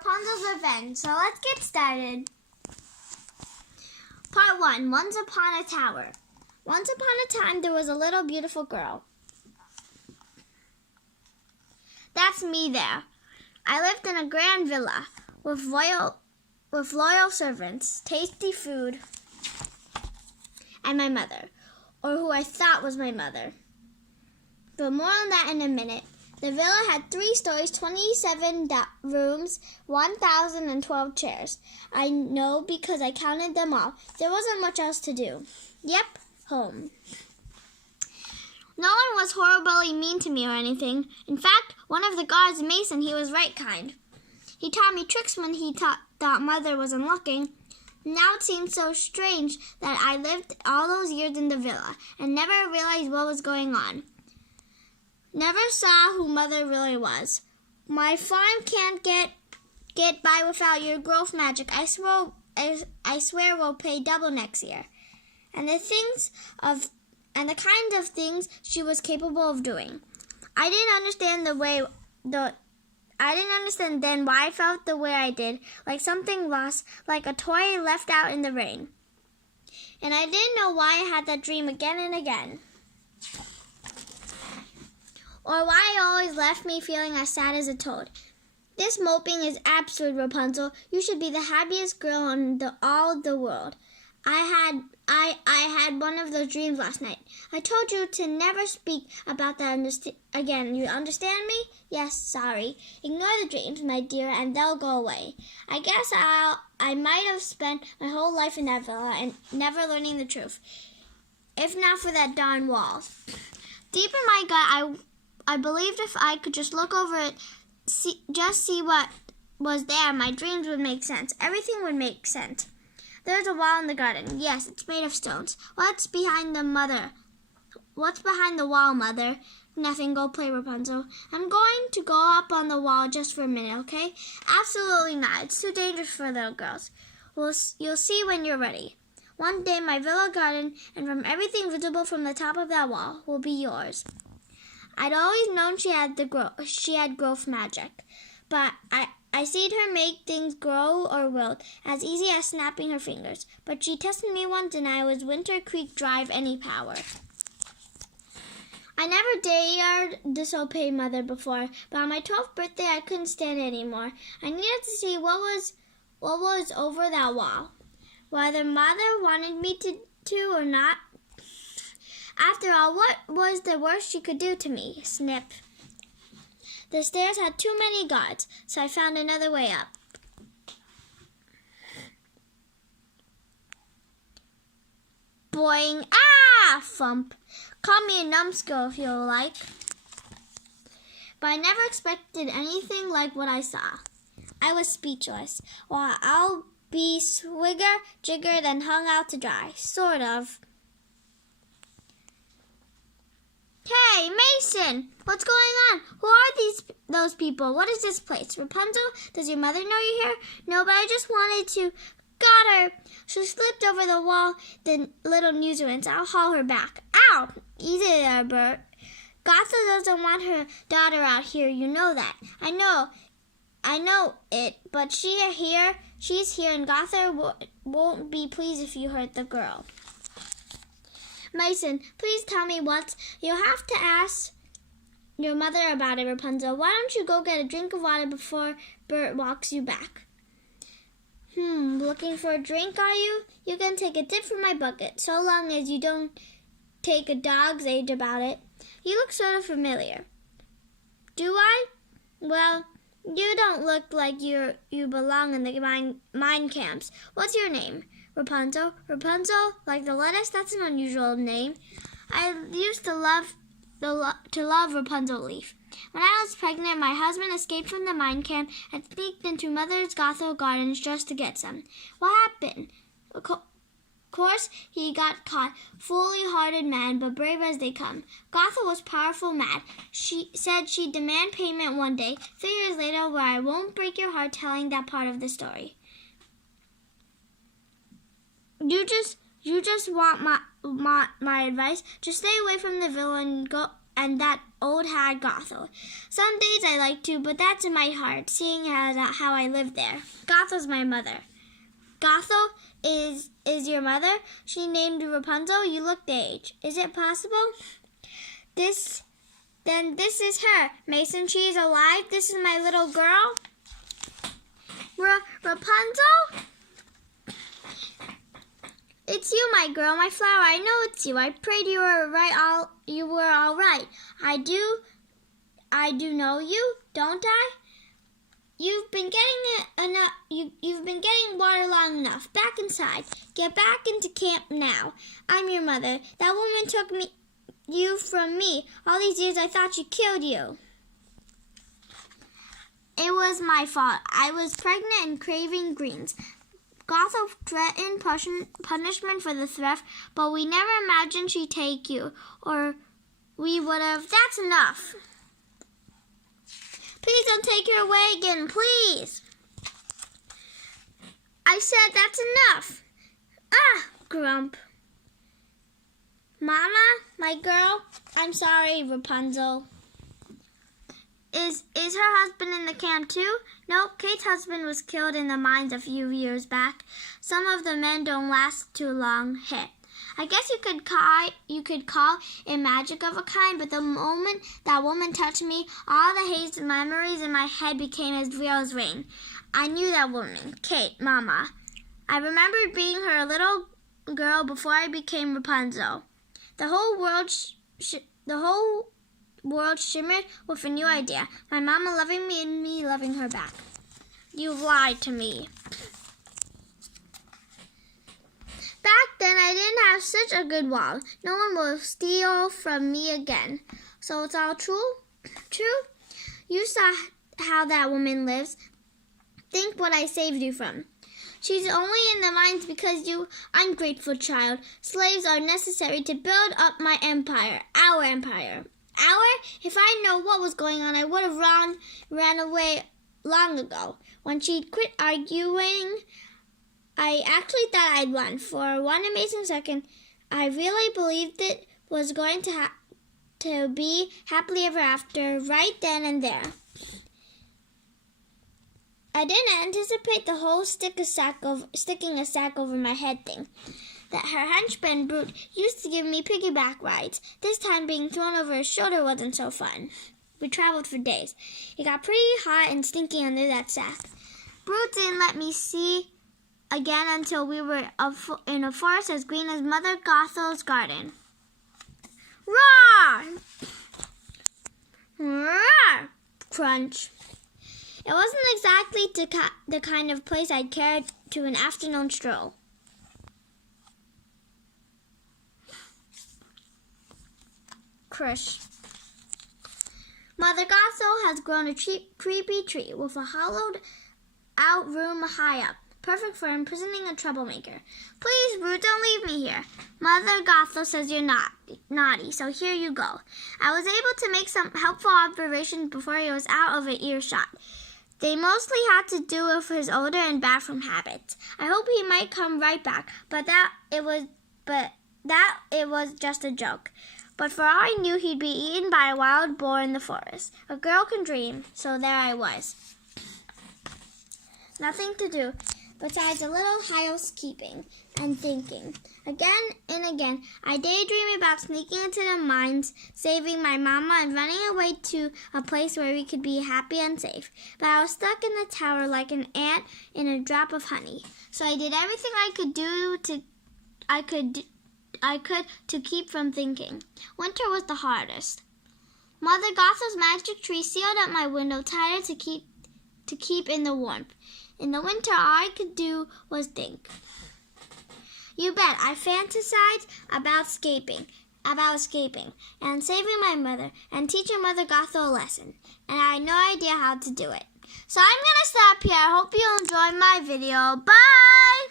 Rapunzel's Revenge. So let's get started. Part 1. Once Upon a Tower. Once upon a time, there was a little beautiful girl. That's me there. I lived in a grand villa with loyal servants, tasty food, and my mother, or who I thought was my mother. But more on that in a minute. The villa had 3 stories, 27 rooms, 1,012 chairs. I know because I counted them all. There wasn't much else to do. Yep, home. No one was horribly mean to me or anything. In fact, one of the guards, Mason, he was right kind. He taught me tricks when he thought Mother wasn't looking. Now it seems so strange that I lived all those years in the villa and never realized what was going on. Never saw who Mother really was. My farm can't get by without your growth magic. I swear we'll pay double next year. And the kind of things she was capable of doing. I didn't understand then why I felt the way I did, like something lost, like a toy left out in the rain. And I didn't know why I had that dream again and again. Or why it always left me feeling as sad as a toad. This moping is absurd, Rapunzel. You should be the happiest girl in all the world. I had one of those dreams last night. I told you to never speak about that again. You understand me? Yes, sorry. Ignore the dreams, my dear, and they'll go away. I guess I might have spent my whole life in that villa and never learning the truth. If not for that darn wall. Deep in my gut, I believed if I could just look over it, see what was there, my dreams would make sense. Everything would make sense. There's a wall in the garden. Yes, it's made of stones. What's behind the wall, Mother? Nothing. Go play, Rapunzel. I'm going to go up on the wall just for a minute, okay? Absolutely not. It's too dangerous for little girls. You'll see when you're ready. One day, my villa garden, and from everything visible from the top of that wall, will be yours. I'd always known she had growth magic, but I seen her make things grow or wilt as easy as snapping her fingers. But she tested me once and I was Winter Creek Drive any power. I never dared disobey Mother before, but on my 12th birthday I couldn't stand it anymore. I needed to see what was over that wall, whether Mother wanted me to or not. After all, what was the worst she could do to me? Snip. The stairs had too many guards, so I found another way up. Boing! Ah! Thump. Call me a numbskull if you like. But I never expected anything like what I saw. I was speechless. Well, I'll be swigger, jigger, then hung out to dry. Sort of. Hey, Mason! What's going on? Who are those people? What is this place? Rapunzel, does your mother know you're here? No, but I just wanted to... Got her! She slipped over the wall, the little nuisance. I'll haul her back. Ow! Easy there, Bert. Gotha doesn't want her daughter out here, you know that. I know it, but she's here, and Gotha won't be pleased if you hurt the girl. Mason, please tell me what. You'll have to ask your mother about it, Rapunzel. Why don't you go get a drink of water before Bert walks you back? Looking for a drink, are you? You can take a dip from my bucket, so long as you don't take a dog's age about it. You look sort of familiar. Do I? Well, you don't look like you belong in the mine camps. What's your name? Rapunzel. Rapunzel, like the lettuce, that's an unusual name. I used to love Rapunzel Leaf. When I was pregnant, my husband escaped from the mine camp and sneaked into Mother's Gothel gardens just to get some. What happened? Of course, he got caught. Foolly-hearted man, but brave as they come. Gothel was powerful mad. She said she'd demand payment one day. 3 years later, where I won't break your heart telling that part of the story. You just want my advice. Just stay away from the villa and that old hag Gothel. Some days I like to, but that's in my heart, seeing how I live there. Gothel's my mother. Gothel is your mother? She named Rapunzel. You look the age. Is it possible? This is her. Mason, she is alive. This is my little girl. Rapunzel? It's you, my girl, my flower. I know it's you. I prayed you were right. You were all right. I do know you, don't I? You've been getting enough. You've been getting water long enough. Back inside. Get back into camp now. I'm your mother. That woman took you from me. All these years I thought she killed you. It was my fault. I was pregnant and craving greens. Gothel threatened punishment for the theft, but we never imagined she'd take you, or we would have. That's enough. Please don't take her away again, please. I said that's enough. Grump. Mama, my girl, I'm sorry, Rapunzel. Is her husband in the camp too? Nope, Kate's husband was killed in the mines a few years back. Some of the men don't last too long. Hit. I guess you could call it magic of a kind, but the moment that woman touched me, all the hazy memories in my head became as real as rain. I knew that woman, Kate, Mama. I remembered being her little girl before I became Rapunzel. The whole world shimmered with a new idea. My mama loving me and me loving her back. You lied to me. Back then, I didn't have such a good wall. No one will steal from me again. So it's all true? True? You saw how that woman lives. Think what I saved you from. She's only in the mines because you ungrateful child. Slaves are necessary to build up my empire, our empire. If I know what was going on, I would have ran away long ago. When she quit arguing, I actually thought I'd won. For one amazing second, I really believed it was going to be happily ever after right then and there. I didn't anticipate the whole sticking a sack over my head thing. That her henchman Brute used to give me piggyback rides. This time being thrown over his shoulder wasn't so fun. We traveled for days. It got pretty hot and stinky under that sack. Brute didn't let me see again until we were in a forest as green as Mother Gothel's garden. Roar! Roar! Crunch. It wasn't exactly the kind of place I'd care to an afternoon stroll. Crush. Mother Gothel has grown a creepy tree with a hollowed-out room high up, perfect for imprisoning a troublemaker. Please, Brute, don't leave me here. Mother Gothel says you're naughty, so here you go. I was able to make some helpful observations before he was out of earshot. They mostly had to do with his odor and bathroom habits. I hope he might come right back, but it was just a joke. But for all I knew, he'd be eaten by a wild boar in the forest. A girl can dream, so there I was. Nothing to do besides a little housekeeping and thinking. Again and again, I daydream about sneaking into the mines, saving my mama, and running away to a place where we could be happy and safe. But I was stuck in the tower like an ant in a drop of honey. So I did everything I could to keep from thinking. Winter was the hardest. Mother Gothel's magic tree sealed up my window tighter to keep in the warmth. In the winter, all I could do was think. You bet, I fantasized about escaping, and saving my mother, and teaching Mother Gothel a lesson. And I had no idea how to do it. So I'm going to stop here. I hope you enjoyed my video. Bye!